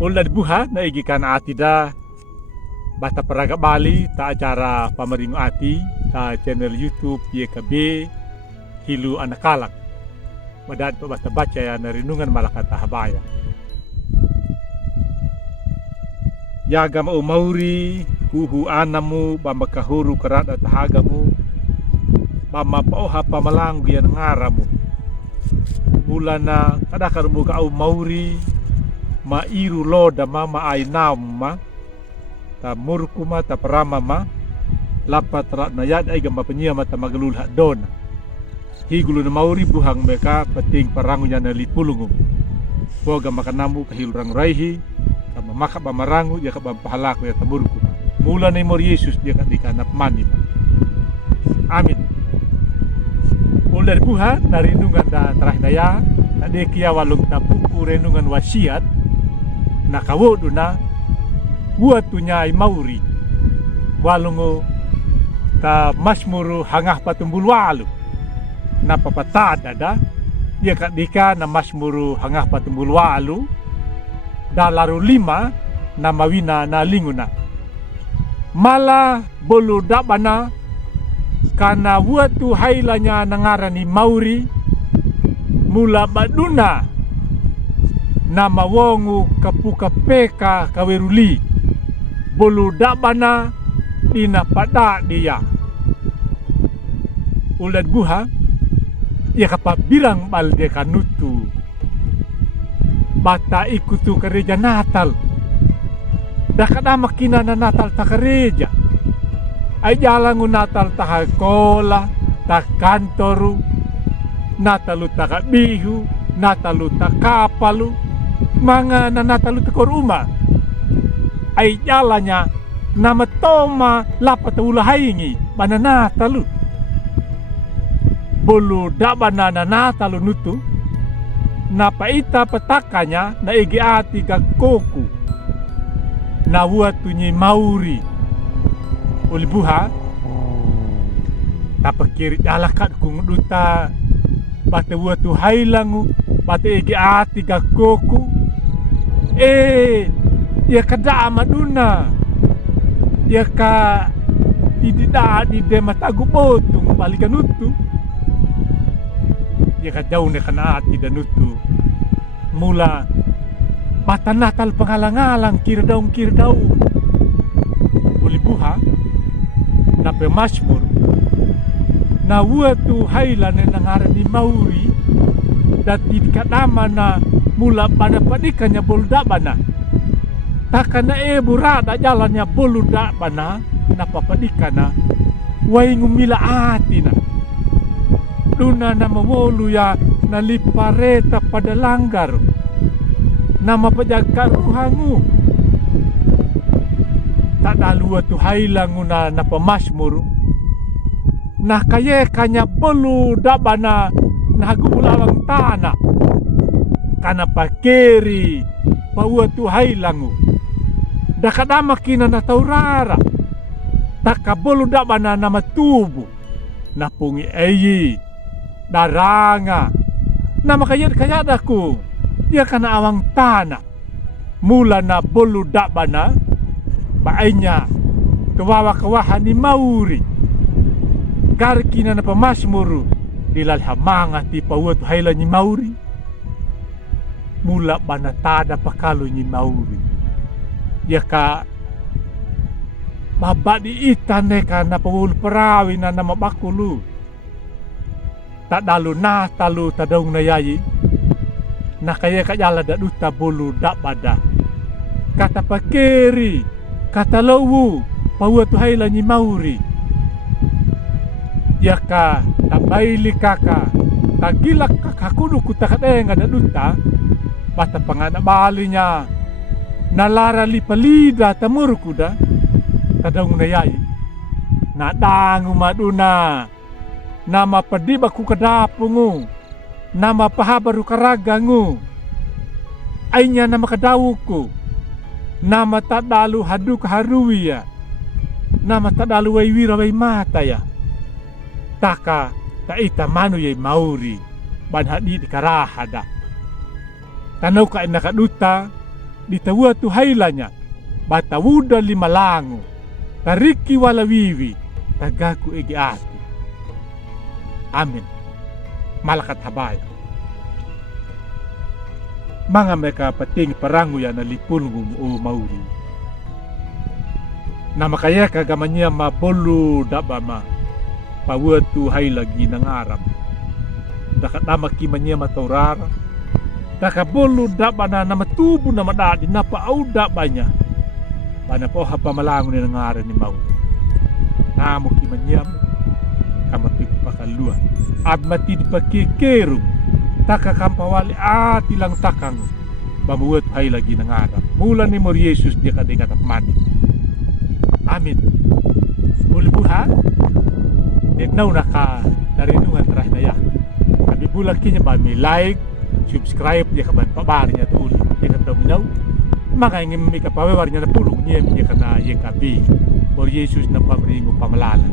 Ulad buha na igikan ati da bata peraga Bali ta acara pameringu ati ta channel YouTube YKB Hilu Anakalak. Madad pa basta baca ya na Renungan Malakata Habaya. Yaga mo umauri kuhu anamu bamakahuru karat at hagamu mamapauha pamalang yan ngaramu. Mula na kadakarumu ka umauri mairu loda mama ay nama ta murkuma ta paramama lapat rat na yad ay gamba penyama ta magalulha dona higulu na mauri buhang mereka peting parangunya na lipulungu boga makanamu kahilurang raihi ta mamaka bamarangu ya ka bampahalaku ya ta murkuma mula na imor Yesus dia ka dikanap mani amin. Mula dari buha na renungan da terahdaya na dekia walung ta buku renungan wasiat na kawodo na buatunya ay mauri walungo ta masmuru hangah patumbul walu na papatada da dia kadika na masmuru hangah patumbul walu dalaru 5 na mawina na linguna mala bolu dabana kana buatu hailanya nangarani mauri mula baduna nama wongu kapuka peka kaweruli bolu dabana ina pada dia ulad buha ya kapabirang balde kanutu bata ikutu gereja Natal dakada makina na Natal ta gereja ay jalangu Natal ta kola ta kantoru Natalu ta bihu Natalu ta kapalu mga na Natalu ta koruma ay jalannya nama toma lapat ulahaingi bana Natalu bolu dabana na Natalu nutu napaita petakanya na igi ati gakoku na buatunyi mauri ulibuha tapakiri jalakat kung duta bate buatu hailangu bate igi ati gakoku ya kada amaduna ya ka idida di dematagu potung balikan utu ya ka jauh ne kana ati danutu mula bata Natal pangalang-alang kirdaung ulibuha na pemasmur na watu hailan na nangarani mauri dati kadama na mula pada padikanya bolda bana takana burada jalannya boluda bana na papadikana waingumila atina duna na mawolu ya nalipareta pada langgar nama pajaga ruhangu tak dalua tu hailangu na pamasmur nah kayekanya belu dabana nah gulalang tanah kana pakeri paua tu hailangu dakadama kina na taurara takabolu dabana nama tubu napungi eyi daranga nama kayat aku dia kana awang tanah mula na bolu dabana baainya kawawa-kawahan ni mauri garkina na pamasmuru dilalhamanga ti pawat haila ni mauri mula banatada pakalo ni mauri ya ka mabadi itane ka na pawul perawi na mabakulu tak dalu na talu tadong na yayi na kaya kajala da duta bolu dak bada kata pakeri kata lowu pawat haila ni mauri ya ka tabaili kaka tagilak kakakudu kutakadenga da duta bata pangana balinya nalara lipalida tamurkuda tadong na yayi nadangu maduna nama padiba ku kadapungu nama pahabaru karagangu ainya nama kadawuku nama tadalu haduk haruya nama tadalu waiwira wai mata ya taka taita manu yai mauri ban hadi di karahada tanau ka ina kaduta ditawua tu hailanya, batawuda limalango, tariki walawiwi, tagaku egi ati. Amin. Malakat habay. Mga meka pating parangu ya na lipulngum o mauri. Na makaya kagamanya mabolu dabama, pawatu hay lagi ng aram. Dakat namaki manya mataurara, dakabolu dabana na matubo na madadi na paaw dabanya. Pana po hapamalangon ng aram ni mau. Namuki manya kamapigpakaluan. At matid pakikirum, takakampawali ati lang takang, bamuwat hay lagi ng aram. Mula ni Mor Yesus dia kadekat at mani. Amin. Muli buha, nagnaw na ka narinungan terakhir na ya. Kami bulak kinya ba may like, subscribe dia kaban pabari niya tuuli. Dia kata minaw, maka ingin may kapawewar niya na pulong niya dia kana yang kapi. Mor Yesus na pamringo pamalalan.